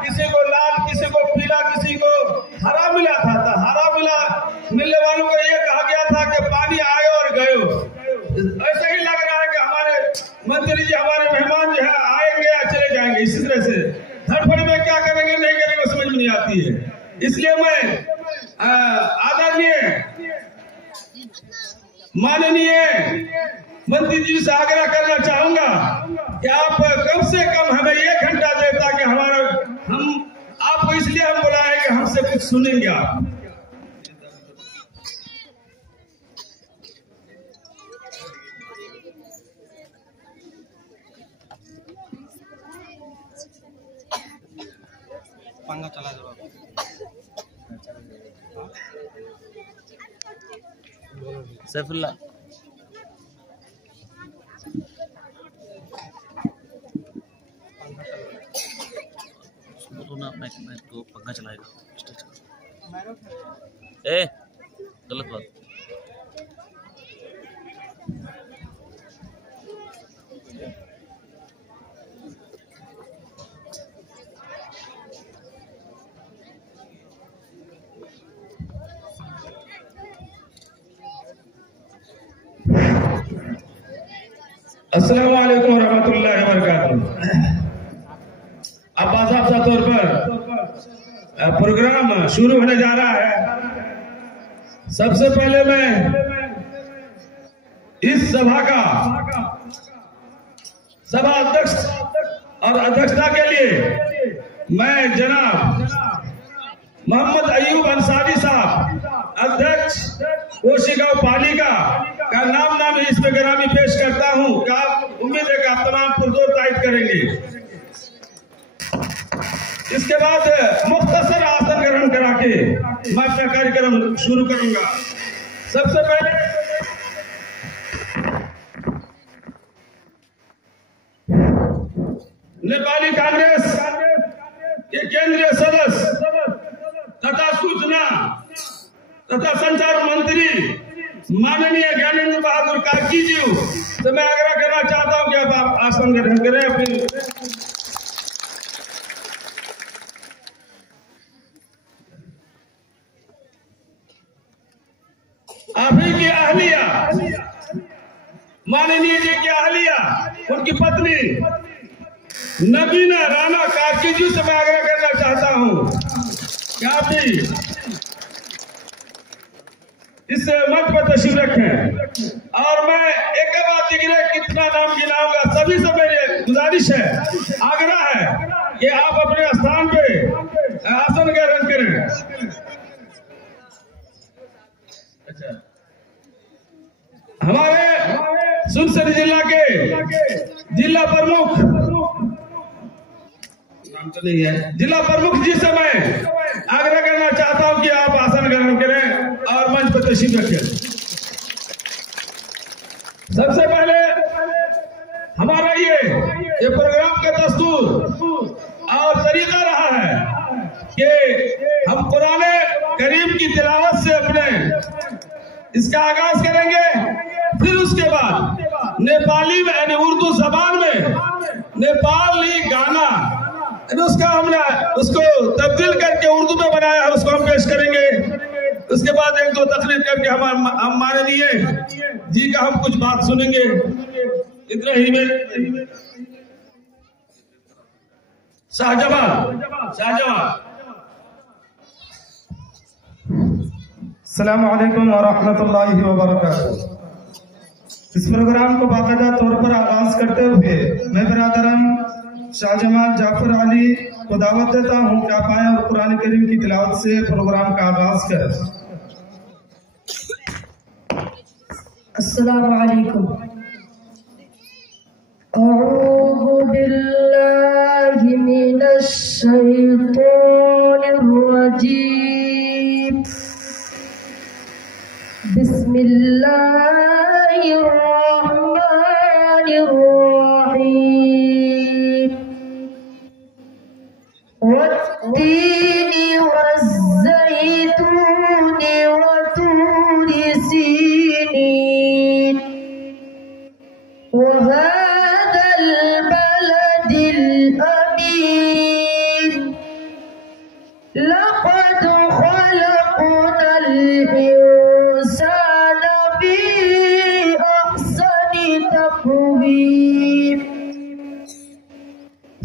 किसी को लाल, किसी को पीला, किसी को हरा मिला था। हरा मिलने वालों को ये कहा गया था कि पानी आए और गए। ऐसा ही लग रहा है कि हमारे मंत्री जी, हमारे मेहमान जो है आएंगे या चले जाएंगे। इसी तरह से धड़फड़ में क्या करेंगे नहीं करेंगे समझ में नहीं आती है। इसलिए मैं आदरणीय माननीय मंत्री जी से आग्रह करना चाहूंगा कि आप कम से कम हमें 1 घंटा दें, ताकि हम आपको इसलिए हम बुलाए कि हमसे कुछ सुनेंगे आप। पंगा चला दो सैफुल्ला। ना मैं तो पंखा चलाएगा। ए गलत बात। अस्सलाम वालेकुम रहमतुल्लाहि व बरकातुहू। अब बाज़ाब्ता तौर पर प्रोग्राम शुरू होने जा रहा है। सबसे पहले मैं इस सभा का सभा अध्यक्ष और अध्यक्षता के लिए मैं जनाब मोहम्मद अयूब अंसारी साहब, अध्यक्ष कोशीगांव पालिका का नाम इसमें गिरामी पेश करता हूं। उम्मीद है कि आप तमाम पुरजोर तायद करेंगे। इसके बाद मुख्तसर आसन ग्रहण करा के मैं अपना कार्यक्रम शुरू करूंगा। सबसे पहले नेपाली कांग्रेस के केंद्रीय सदस्य तथा सूचना तथा संचार मंत्री माननीय ज्ञानेंद्र बहादुर कार्की जी से मैं आग्रह करना चाहता हूं कि आप आसन ग्रहण करें। फिर अभी की अहलिया, माननीय जी की अहलिया, उनकी पत्नी नबीना राणा कार्की जी से मैं आग्रह करना चाहता हूं कि आप भी इस मंच पर तशरीफ रखें। और मैं एक बात कितना नाम गिनाऊंगा, सभी से मेरी गुजारिश है, आग्रह है कि आप अपने स्थान पे आसन ग्रहण करें। हमारे सुनसरी जिला के जिला प्रमुख नाम तो नहीं है, जिला प्रमुख जी से मैं आग्रह करना चाहता हूं कि आप आसन ग्रहण करें और मंच पर तशरीफ रखें। सबसे पहले हमारा ये प्रोग्राम का दस्तूर और तरीका रहा है कि हम कुरान करीम की तिलावत से अपने इसका आगाज करेंगे। फिर उसके बाद नेपाली में यानी उर्दू जबान में नेपाली गाना, उसका हमने उसको तब्दील करके उर्दू में बनाया है, उसको हम पेश करेंगे। उसके बाद 1-2 तकरीर करके हम माननीय जी का हम कुछ बात सुनेंगे। इतना ही में शाहजहां अस्सलामु अलैकुम व रहमतुल्लाहि व बरकातुहू। इस प्रोग्राम को बाकायदा तौर पर आगाज करते हुए मैं बिरादरान शाहजहां जाफर अली को दावत देता हूं कि आप आए और कुरान करीम की तिलावत से प्रोग्राम का आगाज करें। अस्सलामु अलैकुम। अऊज़ु बिल्लाहि मिनश शैतानिर रजीम। बिस्मिल्लाहिर रहमानिर रहीम। वत्तीनि वज़्ज़ैतूनि वतूरि सीनीन वहादल बलदिल अमीन